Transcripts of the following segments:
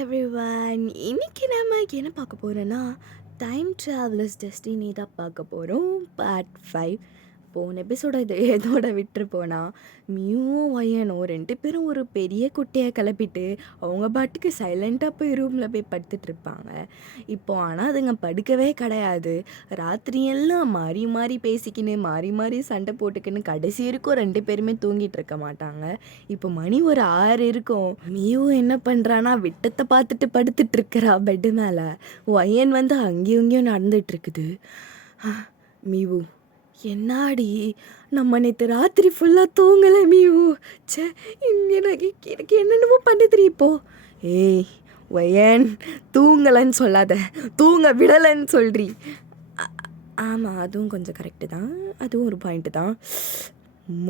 Everyone, இன்னைக்கு நம்ம என்ன பார்க்க போறோம்னா டைம் ட்ராவலர்ஸ் டெஸ்டினி தான் பார்க்க போகிறோம். பார்ட் 5. போன எபிசோட எதோட விட்டுருப்போனா, மியூவும் ஒயனும் 2 பேரும் ஒரு பெரிய குட்டையை கிளப்பிட்டு அவங்க பாட்டுக்கு சைலண்ட்டாக போய் ரூமில் போய் படுத்துட்டு இருப்பாங்க. இப்போ ஆனால் அதுங்க படுக்கவே கிடையாது. ராத்திரியெல்லாம் மாறி மாறி பேசிக்கின்னு மாறி மாறி சண்டை போட்டுக்கின்னு கடைசி இருக்கும் 2 பேருமே தூங்கிட்டு இருக்க மாட்டாங்க. இப்போ மணி ஒரு 6 இருக்கும். மியூ என்ன பண்ணுறான்னா விட்டத்தை பார்த்துட்டு படுத்துட்டு இருக்கிறா பெட்டு மேலே. ஒயன் வந்து அங்கேயும் இங்கேயும் நடந்துட்டு இருக்குது. மியூ, என்னாடி நம்ம நேற்று ராத்திரி ஃபுல்லாக தூங்கலை மியூ. சே, எனக்கு என்னென்னமோ பண்ணுதுரி இப்போ. ஏய் ஒயன், தூங்கலைன்னு சொல்லாத, தூங்க விடலைன்னு சொல்றி. ஆமாம், அதுவும் கொஞ்சம் கரெக்டு தான், அதுவும் ஒரு பாயிண்ட்டு தான்.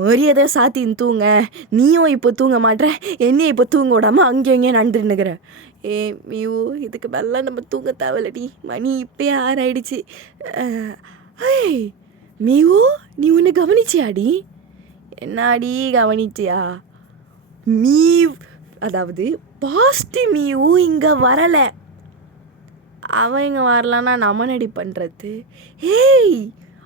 மரியாதை சாத்தின்னு தூங்க. நீயும் இப்போ தூங்க மாட்டேற, என்னையும் இப்போ தூங்க விடாமல் அங்கேயும் இங்கேயும் நடந்துருந்துக்கிற. ஏ மியூ, இதுக்கு மேலே நம்ம தூங்க தேவையில்லடி, மணி இப்போயே 6 ஆயிடுச்சு. ஏய் மியூ, நீ ஒன்று கவனிச்சியாடி? என்னாடி கவனிச்சியா? அதாவது பாஸ்ட் மியூ இங்கே வரலை. அவன் இங்கே வரலான்னா நம்ம நடி பண்ணுறது. ஏய்,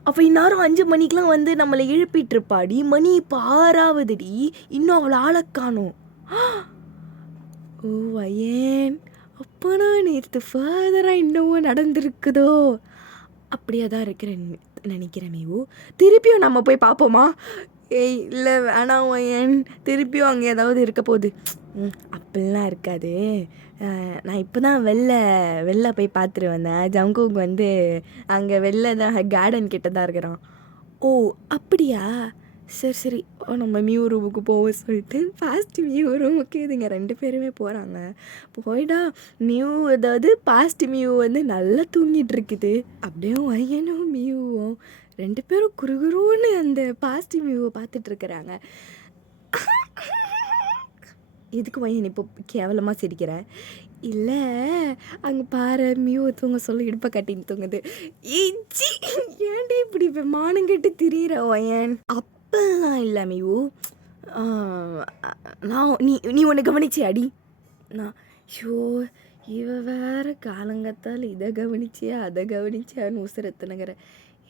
அப்போ இந்நேரம் 5 மணிக்கெலாம் வந்து நம்மளை எழுப்பிட்டுருப்பாடி. மணி இப்போ 6 ஆகுதுடி, இன்னும் அவளை ஆளக்கானோம். ஓ வயன், அப்போ நான் நேற்று ஃபர்தராக இன்னமும் நடந்திருக்குதோ? அப்படியே தான் இருக்கிறேன் நினைக்கிறேன் மியூ. திருப்பியும் நம்ம போய் பார்ப்போமா? ஏய் இல்லை வேணாம் ஒயன், திருப்பியும் அங்கே ஏதாவது இருக்க போகுது. அப்படிலாம் இருக்காது. நான் இப்போ தான் வெளில போய் பார்த்துட்டு வந்தேன். ஜங்குக் வந்து அங்கே வெளில தான் கார்டன் கிட்ட தான் இருக்கிறான். ஓ அப்படியா, சரி சரி, நம்ம மியூ ரூமுக்கு போக சொல்லிட்டு ஃபாஸ்ட் மியூ ரூமுக்கு இதுங்க 2 பேருமே போகிறாங்க. போயிட்டா மியூ, அதாவது பாஸ்ட் மியூ வந்து நல்லா தூங்கிட்டு இருக்குது. அப்படியே ஒயனும் மியூவும் 2 பேரும் குறுகுருன்னு அந்த பாஸ்ட் மியூவை பார்த்துட்டு இருக்கிறாங்க. எதுக்கு ஒயன் இப்போ கேவலமாக சிரிக்கிற? இல்லை, அங்கே பாரு மியூ தூங்க சொல்ல இடுப்பை கட்டின்னு தூங்குது. ஏச்சி, ஏன்டி இப்படி இப்போ மானங்கட்டு திரியிற ஒயன்? அப்பெல்லாம் இல்லை மியூ. நான் நீ ஒன்று கவனிச்சியாடி? நான் ஷோ, இவ வேற காலங்கத்தால் இதை கவனிச்சியா அதை கவனிச்சியான்னு உசுரத்துனுங்கிற.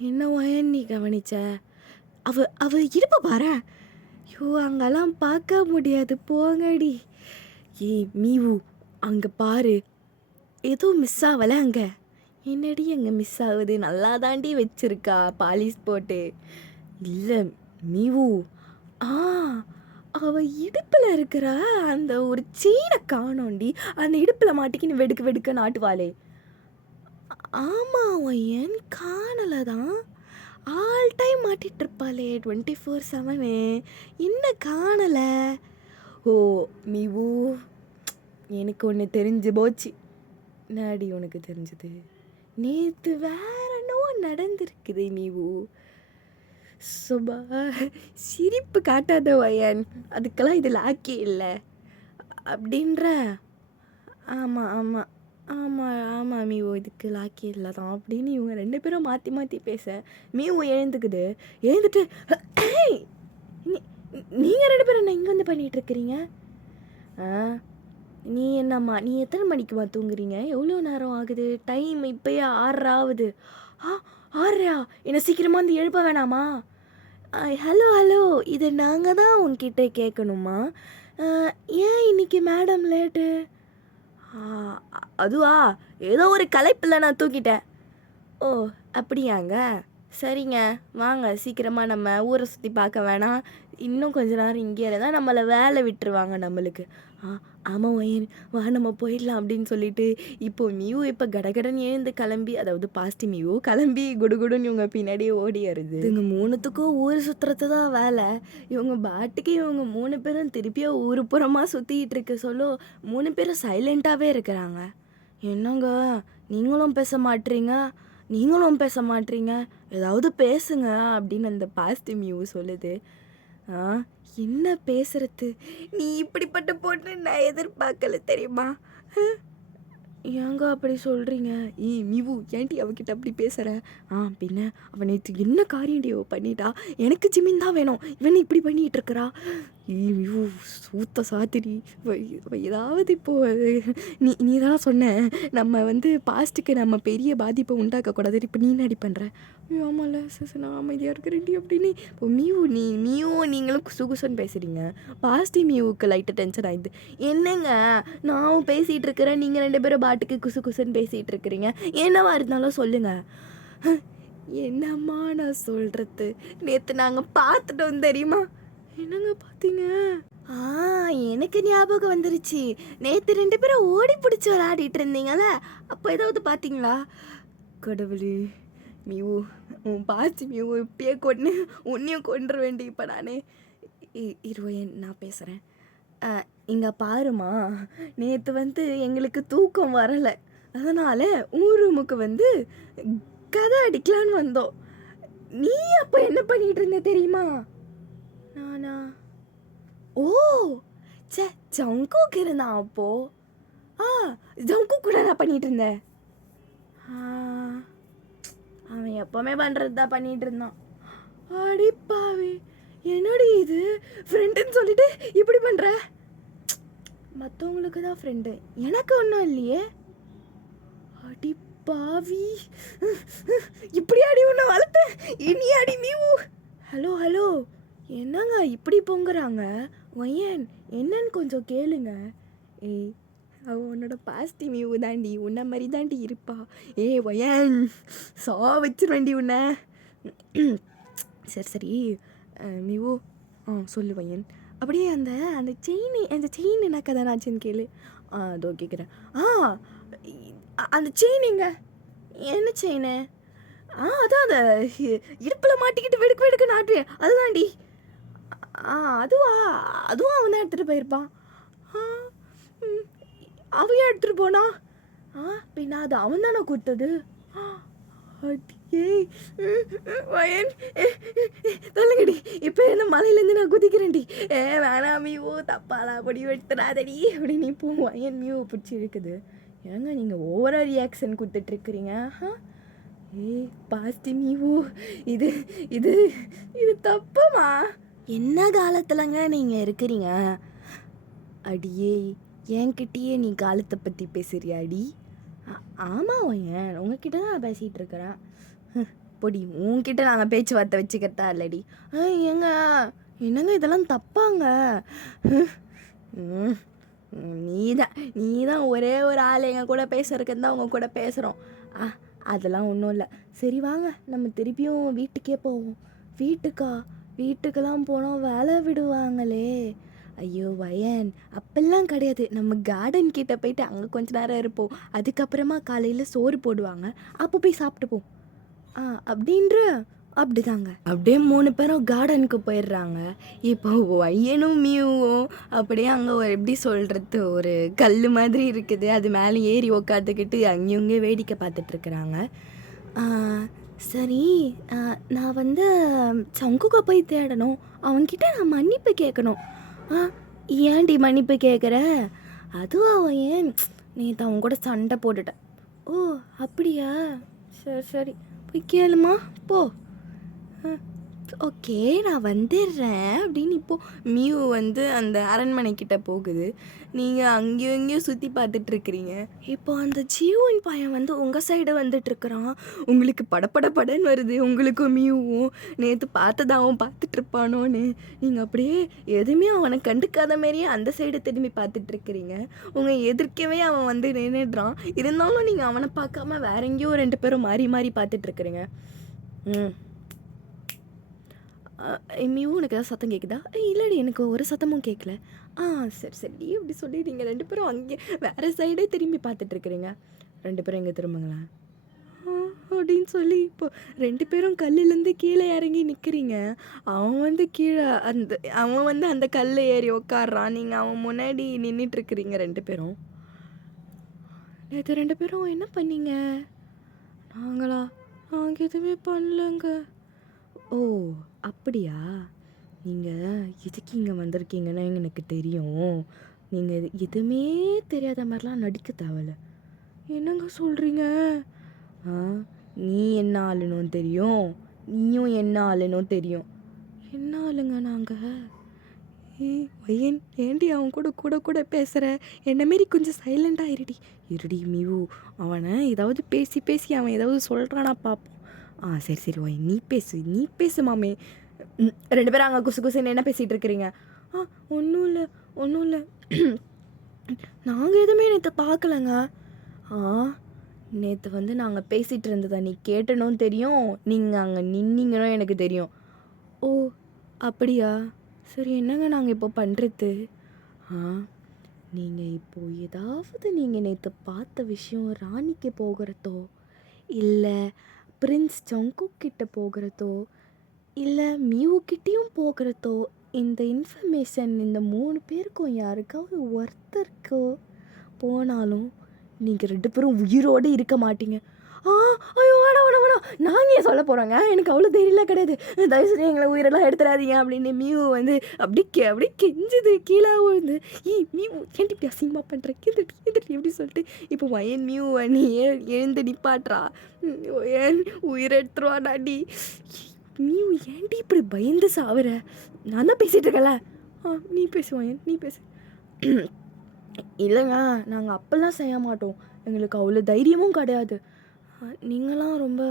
என்ன ஒயன் நீ கவனிச்ச? அவ இருப்ப பாரு. ஐயோ, அங்கெல்லாம் பார்க்க முடியாது, போங்கடி. ஏய் மீவு, அங்கே பாரு, ஏதோ மிஸ் ஆகலை அங்கே. என்னடி அங்கே மிஸ் ஆகுது? நல்லா தாண்டி வச்சிருக்கா பாலிஷ் போட்டு. இல்லை மீவு, அவ இடுப்பில் இருக்கிற அந்த ஒரு செயினை காணோண்டி. அந்த இடுப்பில் மாட்டிக்கின்னு வெடுக்க வெடுக்க நாட்டுவாளே. ஆமாம் ஒயன், காணலை தான். ஆல் டைம் மாட்டிகிட்டு இருப்பாளே 24/7. என்ன காணலை? ஓ மிவு, எனக்கு ஒன்று தெரிஞ்சு போச்சு. நாடி உனக்கு தெரிஞ்சது? நேற்று வேற என்னவோ நடந்திருக்குது மிவு. சுபா, சிரிப்பு காட்டாத ஒயன், அதுக்கெல்லாம் இது லாக்கே இல்லை அப்படின்ற. ஆமாம் ஆமாம் ஆமாம் ஆமாம் மியூ, இதுக்கு லாக்கி இல்லை தான் அப்படின்னு இவங்க 2 பேரும் மாற்றி மாற்றி பேச மியூ எழுந்துக்குது. எழுந்துட்டு நீங்கள் 2 பேரும் என்ன இங்கே வந்து பண்ணிகிட்ருக்கிறீங்க? நீ என்னம்மா, நீ எத்தனை மணிக்குமா தூங்குறீங்க? எவ்வளோ நேரம் ஆகுது? டைம் இப்போயே 6 ஆகுது. 6 என்னை சீக்கிரமாக வந்து எழுப்ப வேணாமா? ஹலோ ஹலோ, இதை நாங்கள் தான் உங்ககிட்ட கேட்கணுமா? ஏன் இன்னைக்கு மேடம் லேட்டு? அதுவா, ஏதோ ஒரு களைப்பில் நான் தூக்கிட்டேன். ஓ அப்படியாங்க, சரிங்க, வாங்க சீக்கிரமாக நம்ம ஊரை சுற்றி பார்க்க வேணாம். இன்னும் கொஞ்ச நேரம் இங்கே இருந்தால் நம்மளை வேலை விட்டுருவாங்க நம்மளுக்கு. ஆமாம் ஒயன், வா நம்ம போயிடலாம் அப்படின்னு சொல்லிட்டு இப்போ மியூ இப்போ கடகடன் எழுந்து கிளம்பி, அதாவது பாஸ்ட் மியூ கிளம்பி குடுகுடுன்னு இவங்க பின்னாடியே ஓடி வருது. இவங்க 3த்துக்கும் ஊர் சுற்றுறது தான் வேலை. இவங்க பாட்டுக்கு இவங்க 3 பேரும் திருப்பியும் ஊர் புறமாக சுற்றிக்கிட்டு இருக்க சொல்ல 3 பேரும் சைலண்ட்டாகவே இருக்கிறாங்க. என்னங்க நீங்களும் பேச மாட்றீங்க, ஏதாவது பேசுங்க அப்படின்னு அந்த பாஸ்ட் மியூ சொல்லுது. என்ன பேசுறது? நீ இப்படிப்பட்ட பொண்ணு நான் எதிர்பார்க்கல தெரியுமா? ஏங்க அப்படி சொல்கிறீங்க? மிவு, ஏன்டி அவகிட்ட அப்படி பேசுகிற? பின்ன அவன் நேற்று என்ன காரியண்டியோ பண்ணிட்டா. எனக்கு ஜிமின் தான் வேணும், இவன் இப்படி பண்ணிகிட்டு இருக்கிறா. ஐயோ! சூத்த சாத்திரி. ஏதாவது இப்போ நீ தான சொன்ன, நம்ம வந்து பாஸ்ட்டுக்கு நம்ம பெரிய பாதிப்பை உண்டாக்கக்கூடாது. இப்போ நீ என்னடி பண்ற? ஐயோ! ஆமால்ல நான் அமைதியாக இருக்கிறேன்டி அப்படின்னு. இப்போ நீயும் நீங்களும் குசு குசுன்னு பேசுகிறீங்க. பாஸ்டி மியூவுக்கு லைட்டாக டென்ஷன் ஆயிடுது. என்னங்க நான் பேசிகிட்டு இருக்கிறேன், நீங்கள் 2 பேரும் பாட்டுக்கு குசு குசுன்னு பேசிகிட்டு இருக்கிறீங்க. என்னவா இருந்தாலும் சொல்லுங்கள். என்னம்மா நான் சொல்கிறது? நேற்று நாங்கள் பார்த்துட்டோம் தெரியுமா? என்னங்க பார்த்தீங்க? எனக்கு ஞாபகம் வந்துருச்சு. நேற்று 2 பேரும் ஓடி பிடிச்சி விளையாடிட்டு இருந்தீங்களே, அப்போ ஏதாவது பார்த்தீங்களா? கடவுளே, மியூ உன் பாசி மியூ இப்பயே கொன்று உன்னையும் கொன்று வேண்டி இப்போ நானே இருவேன். நான் பேசுகிறேன். இங்கே பாருமா, நேற்று வந்து எங்களுக்கு தூக்கம் வரலை, அதனால் ரூமுக்கு வந்து கதை அடிக்கலான்னு வந்தோம். நீ அப்போ என்ன பண்ணிட்டு இருந்த தெரியுமா? நானா? ஓ சே, ஜங்குக்கு இருந்தான் அப்போ. ஜங்கு கூட நான் பண்ணிட்டு இருந்தேன். அவன் எப்பவுமே பண்ணுறது தான் பண்ணிட்டு இருந்தான். அடிப்பாவே, என்னடி இது ஃப்ரெண்டுன்னு சொல்லிட்டு இப்படி பண்ணுற? மற்றவங்களுக்கு தான் ஃப்ரெண்டு, எனக்கு ஒன்றும் இல்லையே. அடிப்பாவி, இப்படி அடி ஒன்று வளர்த்த இனி அடி மீவு. ஹலோ, என்னங்க இப்படி பொங்குறாங்க? ஒயன் என்னன்னு கொஞ்சம் கேளுங்க. ஏய், அவன் உன்னோட பாசிட்டிவ் மியூ தாண்டி, உன்னை மாதிரி தாண்டி இருப்பா. ஒயன் வச்சிருவேண்டி உன்னை. சரி மியூ, சொல்லு ஒயன். அப்படியே அந்த செயின் என்ன கதைனாச்சுன்னு கேளு. அதோ கேட்குறேன். அந்த செயின் எங்க? என்ன செயின்? அதான் அந்த இடுப்பில் மாட்டிக்கிட்டு வெடுக்கு நாட்டு, அதுதான்டி. அதுவும் அவன் தான் எடுத்துகிட்டு போயிருப்பான். அவையா எடுத்துகிட்டு போனா? பின்னா அது அவன் தானே கொடுத்தது. சொல்லுங்கடி, இப்போ என்ன மலையிலேருந்து நான் குதிக்கிறேன்டி. வேணாம் மியூ, தப்பாலாம் அப்படி எடுத்துடாதடி அப்படின்னு இப்போ வயன் மியூ பிடிச்சி இருக்குது. ஏங்க நீங்கள் ஓவரா ரியாக்ஷன் கொடுத்துட்ருக்குறீங்க. பாஸ்டி மியூ, இது இது இது தப்புமா? என்ன காலத்துலங்க நீங்கள் இருக்கிறீங்க? அடியே, என்கிட்டயே நீ காலத்தை பற்றி பேசுறியாடி? ஆமாம் ஏன் உங்ககிட்ட தான் நான் பேசிகிட்டு இருக்கிறேன். பொடி, உங்ககிட்ட நாங்கள் பேச்சுவார்த்தை வச்சுக்கிறதா இல்லடி. என்னங்க இதெல்லாம் தப்பாங்க. நீ தான் ஒரே ஒரு ஆள் எங்கள் கூட பேசுறதுக்கு தான் உங்கள் கூட பேசுகிறோம். அதெல்லாம் ஒன்றும் இல்லை. சரி வாங்க, நம்ம திருப்பியும் வீட்டுக்கே போவோம். வீட்டுக்கெல்லாம் போனால் வேலை விடுவாங்களே. ஐயோ வயன், அப்பெல்லாம் கிடையாது. நம்ம கார்டன் கிட்ட போயிட்டு அங்கே கொஞ்ச நேரம் இருப்போம். அதுக்கப்புறமா காலையில் சோறு போடுவாங்க, அப்போ போய் சாப்பிட்டுப்போம். அப்படிதாங்க. அப்படியே 3 பேரும் கார்டனுக்கு போயிடுறாங்க. இப்போ வயனும் மியூவும் அப்படியே அங்கே எப்படி சொல்கிறது, ஒரு கல் மாதிரி இருக்குது, அது மேலே ஏறி உக்காந்துக்கிட்டு அங்கேயும் இங்கே வேடிக்கை பார்த்துட்ருக்குறாங்க. சரி, நான் வந்து சங்குக்கு போய் தேடணும். அவன்கிட்ட நான் மன்னிப்பு கேட்கணும். ஏன்டி மன்னிப்பு கேட்குற? அதுவும் அவன் ஏன் நேற்று அவன் கூட சண்டை போட்டுட்டேன். ஓ அப்படியா? சரி போய் கேளுமா, போ. ஓகே, நான் வந்துடுறேன் அப்படின்னு இப்போது மியூ வந்து அந்த அரண்மனைக்கிட்ட போகுது. நீங்கள் அங்கேயும் இங்கேயும் சுற்றி பார்த்துட்ருக்குறீங்க. இப்போ அந்த ஜீவன் பையன் வந்து உங்கள் சைடு வந்துட்டுருக்குறான். உங்களுக்கு படன்னு வருது. உங்களுக்கும் மியூவும் நேற்று பார்த்ததாகவும் பார்த்துட்ருப்பானோன்னு நீங்கள் அப்படியே எதுவுமே அவனை கண்டுக்காத மாரியே அந்த சைடு திரும்பி பார்த்துட்ருக்குறீங்க. உங்கள் எதிர்க்கவே அவன் வந்து நின்றுடுறான். இருந்தாலும் நீங்கள் அவனை பார்க்காம வேற எங்கேயோ 2 பேரும் மாறி பார்த்துட்ருக்குறீங்க. மியூ, உனக்கு ஏதாவது சத்தம் கேட்குதா? இல்லடி, எனக்கு ஒரு சத்தமும் கேட்கல. சரி இப்படி சொல்லி நீங்கள் 2 பேரும் அங்கே வேறு சைடே திரும்பி பார்த்துட்ருக்குறீங்க. 2 பேரும் எங்கே திரும்புங்களேன் அப்படின்னு சொல்லி இப்போ 2 பேரும் கல்லுலேருந்து கீழே இறங்கி நிற்கிறீங்க. அவன் வந்து அந்த கல்லை ஏறி உக்காடுறான். நீங்கள் அவன் முன்னாடி நின்றுட்டுருக்குறீங்க 2 பேரும். நேற்று 2 பேரும் என்ன பண்ணீங்க? நாங்கள் எதுவுமே பண்ணலங்க. ஓ அப்படியா? நீங்கள் எதுக்கு இங்கே வந்திருக்கீங்கன்னு எனக்கு தெரியும். நீங்கள் எதுவுமே தெரியாத மாதிரிலாம் நடிக்க தேவையில்ல. என்னங்க சொல்கிறீங்க? நீ என்ன ஆளுன்னு தெரியும், நீயும் என்ன ஆளுன்னு தெரியும். என்ன ஆளுங்க நாங்கள்? ஏய் பையன், ஏன்டி அவன் கூட கூட கூட பேசுகிற? என்ன மாரி கொஞ்சம் சைலண்டாக இருடி. இருடி மியூ, அவனை ஏதாவது பேசி பேசி அவன் ஏதாவது சொல்கிறானா பார்ப்போம். சரி சரி பையன், நீ பேசு மாமே. 2 பேரும் அங்கே குசு குசுன்னு என்ன பேசிகிட்டு இருக்கிறீங்க? ஒன்றும் இல்லை, ஒன்றும் இல்லை. நாங்கள் எதுவுமே நேற்று பார்க்கலங்க. நேற்று வந்து நாங்கள் பேசிகிட்டு இருந்ததை நீ கேட்டனும் தெரியும், நீங்கள் அங்கே நின்னீங்கன்னு எனக்கு தெரியும். ஓ அப்படியா? சரி, என்னங்க நாங்கள் இப்போ பண்ணுறது? நீங்கள் இப்போது ஏதாவது நீங்கள் நேற்று பார்த்த விஷயம் ராணிக்கு போகிறதோ, இல்லை பிரின்ஸ் ஜங்குக் கிட்ட போகிறதோ, இல்லை மியூக்கிட்டேயும் போகிறதோ, இந்த இன்ஃபர்மேஷன் இந்த 3 பேருக்கும் யாருக்காவது ஒருத்தருக்கோ போனாலும் நீங்கள் 2 பேரும் உயிரோடு இருக்க மாட்டீங்க. ஐயோ வேணாம் வேணாம் வேணாம், நாங்கள் ஏன் சொல்ல போகிறோங்க, எனக்கு அவ்வளோ தெரியலாம் கிடையாது, தயவுசெய்து எங்களை உயிரெல்லாம் எடுத்துடாதீங்க அப்படின்னு மியூ வந்து அப்படியே கெஞ்சுது கீழே விழுந்து. மியூ ஏன்டி இப்படி அசிங்கமாக பண்ணுற, எதிர்த்து எப்படி சொல்லிட்டு இப்போ வயன் மியூ நீ எழுந்து நிப்பாட்றா, ஏன் உயிரை எடுத்துருவா நாடி. மியூ ஏன்டி இப்படி பயந்து சாவுற? நான் தான் பேசிகிட்டு இருக்கல. நீ பேசு வயன், நீ பேசு. இல்லைங்க, நாங்கள் அப்போல்லாம் செய்ய மாட்டோம், எங்களுக்கு அவ்வளோ தைரியமும் கிடையாது. நீங்களாம் ரொம்ப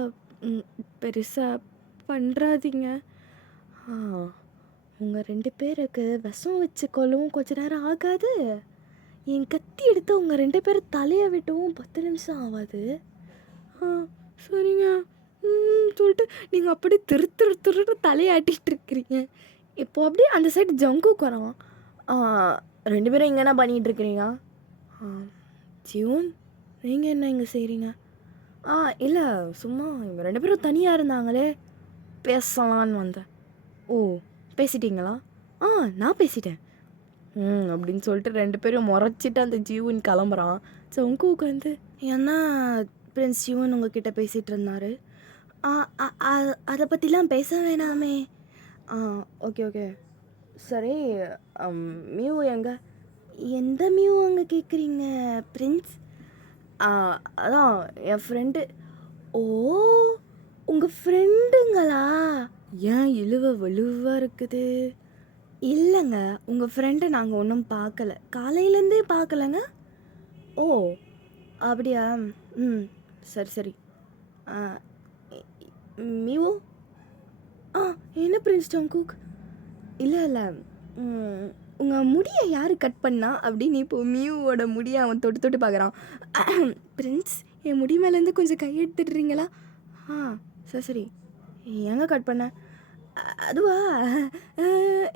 பெருசாக பண்ணுறாதீங்க. உங்கள் 2 பேருக்கு விஷம் வச்சுக்கொள்ளவும் கொஞ்ச நேரம் ஆகாது. என் கத்தி எடுத்து உங்கள் 2 பேரும் தலையை விட்டவும் 10 நிமிஷம் ஆகாது. சரிங்க சொல்லிட்டு நீங்கள் அப்படியே திருட்டு தலையாட்டிகிட்டு இருக்கிறீங்க. இப்போ அப்படியே அந்த சைடு ஜங்குக்கு வரான். 2 பேரும் இங்கே என்ன பண்ணிகிட்டு இருக்கிறீங்க? ஜியூன், நீங்கள் என்ன இங்கே செய்கிறீங்க? இல்லை, சும்மா இவங்க 2 பேரும் தனியாக இருந்தாங்களே, பேசலான்னு வந்தேன். ஓ பேசிட்டீங்களா? நான் பேசிட்டேன் அப்படின்னு சொல்லிட்டு 2 பேரும் முறைச்சிட்டு அந்த ஜீவன் கிளம்புறான். ஜங்குக்கு வந்து, ஏன்னா பிரின்ஸ் ஜீவன் உங்ககிட்ட பேசிகிட்டு இருந்தார், அதை பற்றிலாம் பேச வேணாமே. ஓகே ஓகே சரி. மியூ எங்க? எந்த மியூ அங்கே கேட்குறீங்க பிரின்ஸ்? அதான் என் ஃப்ரெண்டு. ஓ உங்கள் ஃப்ரெண்டுங்களா? ஏன் வலுவாக இருக்குது? இல்லைங்க, உங்கள் ஃப்ரெண்டை நாங்கள் ஒன்றும் பார்க்கல, காலையிலேருந்தே பார்க்கலங்க. ஓ அப்படியா? சரி சரி. மியூ என்ன பிரின்ஸ் ஜங்குக்? இல்லை உங்கள் முடியை யார் கட் பண்ணா அப்படின்னு இப்போ மியூவோட முடியை அவன் தொட்டு பார்க்குறான். பிரின்ஸ், என் முடி மேலேருந்து கொஞ்சம் கை எடுத்துடுறீங்களா? சரி எங்கே கட் பண்ண? அதுவா,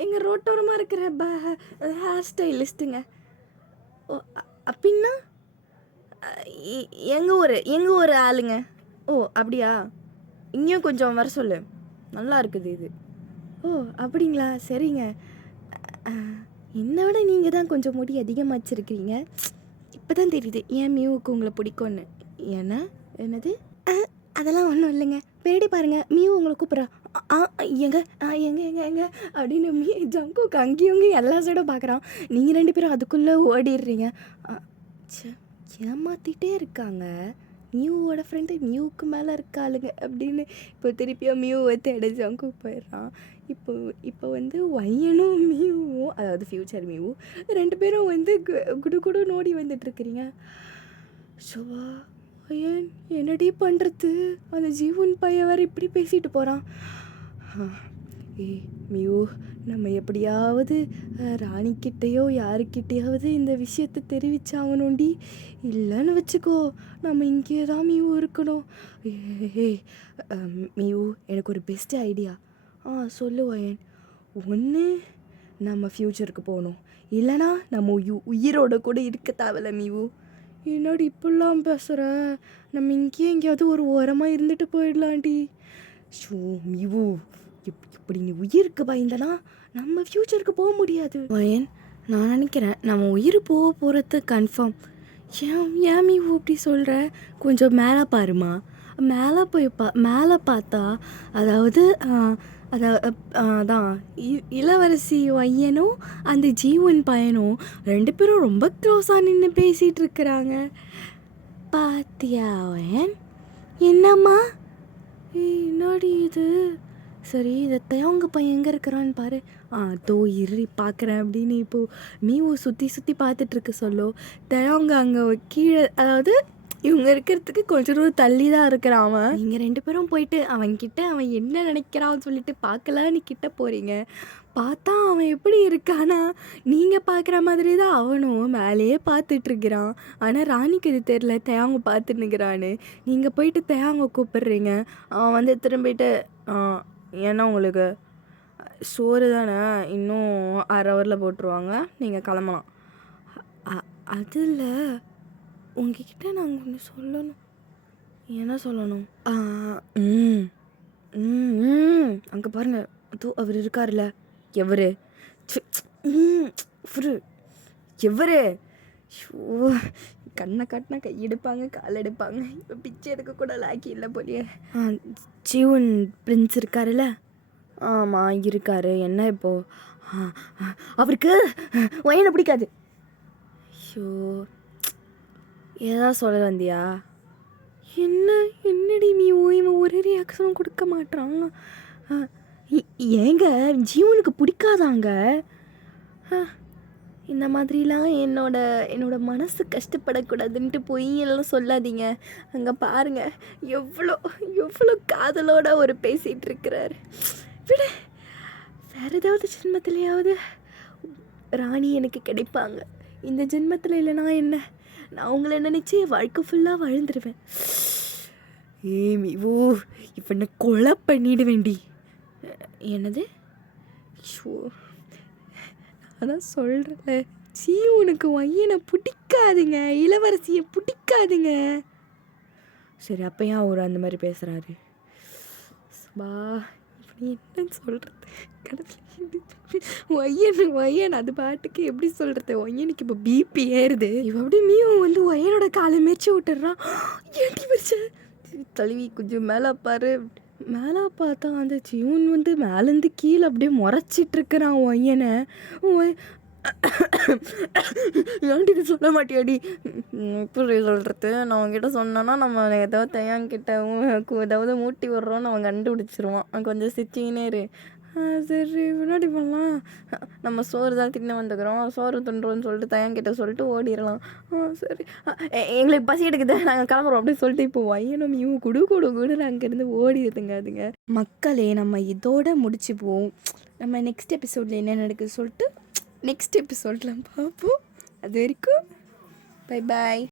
எங்கள் ரோட்டோரமாக இருக்கிற ஹேர் ஸ்டைலிஸ்ட்டுங்க. ஓ அப்படின்னா எங்கள் ஊர் ஆளுங்க. ஓ அப்படியா? இங்கேயும் கொஞ்சம் வர சொல்லு, நல்லா இருக்குது இது. ஓ அப்படிங்களா? சரிங்க. என்னை விட நீங்கள் தான் கொஞ்சம் முடி அதிகமாக வச்சுருக்கிறீங்க. இப்போ தான் தெரியுது ஏன் மியூவுக்கு உங்களை பிடிக்கும்னு. ஏன்னா என்னது? அதெல்லாம் ஒன்றும் இல்லைங்க, பேடி பாருங்கள், மியூ உங்களை கூப்பிட்றா. எங்க அப்படின்னு ஜங்குக்கு அங்கேயும் எல்லா சைடும் பார்க்குறான். நீங்கள் 2 பேரும் அதுக்குள்ளே ஓடிடுறீங்க. ஏமாற்றிட்டே இருக்காங்க. மியூவோட ஃப்ரெண்டு மியூவுக்கு மேலே இருக்காளுங்க அப்படின்னு இப்போ திருப்பியும் மியூவை தேட ஜங்குக்கு போயிடுறான். இப்போ வந்து வயனும் மியூவும், அதாவது ஃப்யூச்சர் மியூவும் 2 பேரும் வந்து குடு நோடி வந்துட்டுருக்கிறீங்க. ஷோவா வயன், என்னடி பண்ணுறது? அந்த ஜீவன் பையன் வேறு இப்படி பேசிட்டு போகிறான். மியூ, நம்ம எப்படியாவது ராணிக்கிட்டேயோ யாருக்கிட்டேயாவது இந்த விஷயத்தை தெரிவிச்சாவணுண்டி, இல்லைன்னு வச்சுக்கோ நம்ம இங்கே தான் மியூ இருக்கணும். மியூ, எனக்கு ஒரு பெஸ்ட் ஐடியா. சொல்லு வயன். ஒன்று நம்ம ஃப்யூச்சருக்கு போகணும், இல்லைனா நம்ம உயிரோட கூட இருக்க தேவையில்ல மியூ. என்னடி இப்படிலாம் பேசுகிற? நம்ம இங்கேயே எங்கேயாவது ஒரு ஓரமாக இருந்துட்டு போயிடலாண்டி. ஷோ மியூ, இப்படி நீ உயிருக்கு பயந்தனா நம்ம ஃப்யூச்சருக்கு போக முடியாது வயன். நான் நினைக்கிறேன் நம்ம உயிர் போகிறது கன்ஃபார்ம். ஏன் மியூ அப்படி சொல்கிற? கொஞ்சம் மேலே பாருமா. மேலே போய் மேலே பார்த்தா, அதாவது அதான் இளவரசி வையனும் அந்த ஜீவன் பையனும் 2 பேரும் ரொம்ப க்ளோஸாக நின்று பேசிகிட்டு இருக்கிறாங்க. பாத்தியா வயன்? என்னம்மா என்னடி இது? சரி இந்த தேவங்க பையன் எங்கே இருக்கிறான்னு பாரு. தோ இரு பார்க்குறேன் அப்படின்னு இப்போது மீவு சுற்றி சுற்றி பார்த்துட்ருக்க சொல்லோ தேவங்க அங்கே கீழே, அதாவது இவங்க இருக்கிறதுக்கு கொஞ்சம் தூரம் தள்ளி தான் இருக்கிறான் அவன். நீங்கள் 2 பேரும் போயிட்டு அவன்கிட்ட அவன் என்ன நினைக்கிறான்னு சொல்லிட்டு பார்க்கலான்னு கிட்ட போகிறீங்க. பார்த்தா அவன் எப்படி இருக்கானா நீங்கள் பார்க்குற மாதிரி தான் அவனும் மேலேயே பார்த்துட்ருக்கிறான். ஆனால் ராணிக்கு இது தெரில தேவங்க பார்த்துன்னுக்கிறான்னு. நீங்கள் போயிட்டு தேவங்க கூப்பிடுறீங்க. அவன் வந்து திரும்பிட்டு ஏன்னா உங்களுக்கு சோறு தானே, இன்னும் 1/2 ஹவரில் போட்டுருவாங்க, நீங்கள் கிளம்பலாம். அது இல்லை, உங்ககிட்ட நாங்கள் ஒன்று சொல்லணும். என்ன சொல்லணும்? ம் ம் அங்கே பாருங்க, அதோ அவர் இருக்கார்ல. எவரு? எவரு? ஷோ, கண்ணை காட்டினா கை எடுப்பாங்க, கால் எடுப்பாங்க. இப்போ பிச்சை எடுக்கக்கூட லாக்கி இல்லை போலியே. ஜீவன் பிரின்ஸ் இருக்காருல்ல? ஆமாம் இருக்காரு. என்ன இப்போது? அவருக்கு ஒயனை பிடிக்காது. ஷோ, ஏதாவது சொல்ல வந்தியா? என்னடி நீ இவன் ஒரு ரியாக்ஷனும் கொடுக்க மாட்டான். ஏங்க ஜீவனுக்கு பிடிக்காதாங்க? இந்த மாதிரிலாம் என்னோட மனசு கஷ்டப்படக்கூடாதுன்ட்டு பொய்யெல்லாம் சொல்லாதீங்க. அங்கே பாருங்கள் எவ்வளோ காதலோட ஒரு பேசிகிட்டு இருக்கிறாரு. விட வேறு ஏதாவது ஜென்மத்திலையாவது ராணி எனக்கு கிடைப்பாங்க. இந்த ஜென்மத்தில் இல்லைனா என்ன, நான் உங்களை நினச்சி வாழ்க்கை ஃபுல்லாக வாழ்ந்துருவேன். ஓ, இப்போ நான் கொலை பண்ணிட வேண்டி. என்னது? ஷோ, அதான் சொல்கிறேன்ல, உனக்கு வையனை பிடிக்காதுங்க, இளவரசியை பிடிக்காதுங்க. சரி, அப்போ ஏன் அவர் அந்த மாதிரி பேசுகிறாரு? பா, இப்படி என்னன்னு சொல்கிறது? ஒய்யன் அது பாட்டுக்கு எப்படி சொல்கிறது? ஒய்யனுக்கு இப்போ பிபி ஏறுது. இவ அப்படியே வந்து ஒய்யனோட காலை மேய்ச்சி விட்டுறான். ஏட்டி வச்ச தழுவி கொஞ்சம் மேலே பாரு. மேலே பார்த்தா அந்த ஜீவன் வந்து மேலேருந்து கீழே அப்படியே முறைச்சிட்ருக்கிறான் ஒய்யனை. ஏன்டி சொல்ல மாட்டியாடி? எப்படி சொல்கிறது? நான் அவங்ககிட்ட சொன்னேன்னா நம்ம ஏதாவது தையாங்கிட்ட ஏதாவது மூட்டி விட்றோன்னு அவன் கண்டுபிடிச்சிருவான். கொஞ்சம் சிரிச்சிக்கினே இரு. சரி, முன்னாடி பண்ணலாம். நம்ம சோறு தான் தின்ன வந்துக்கிறோம், சோறு துண்டுறோன்னு சொல்லிட்டு தையாங்கிட்ட சொல்லிட்டு ஓடிடலாம். சரி, எங்களுக்கு பசி எடுக்குது, நாங்கள் கிளம்புறோம் அப்படின்னு சொல்லிட்டு இப்போ வையனும் இவங்க குடுன்னு அங்கேருந்து ஓடிடுதுங்க. அதுங்க மக்களே, நம்ம இதோட முடிச்சுப்போம். நம்ம நெக்ஸ்ட் எபிசோடில் என்ன நடக்குது சொல்லிட்டு நெக்ஸ்ட் எபிசோடில் பார்ப்போம். அது வரைக்கும் பை பாய்.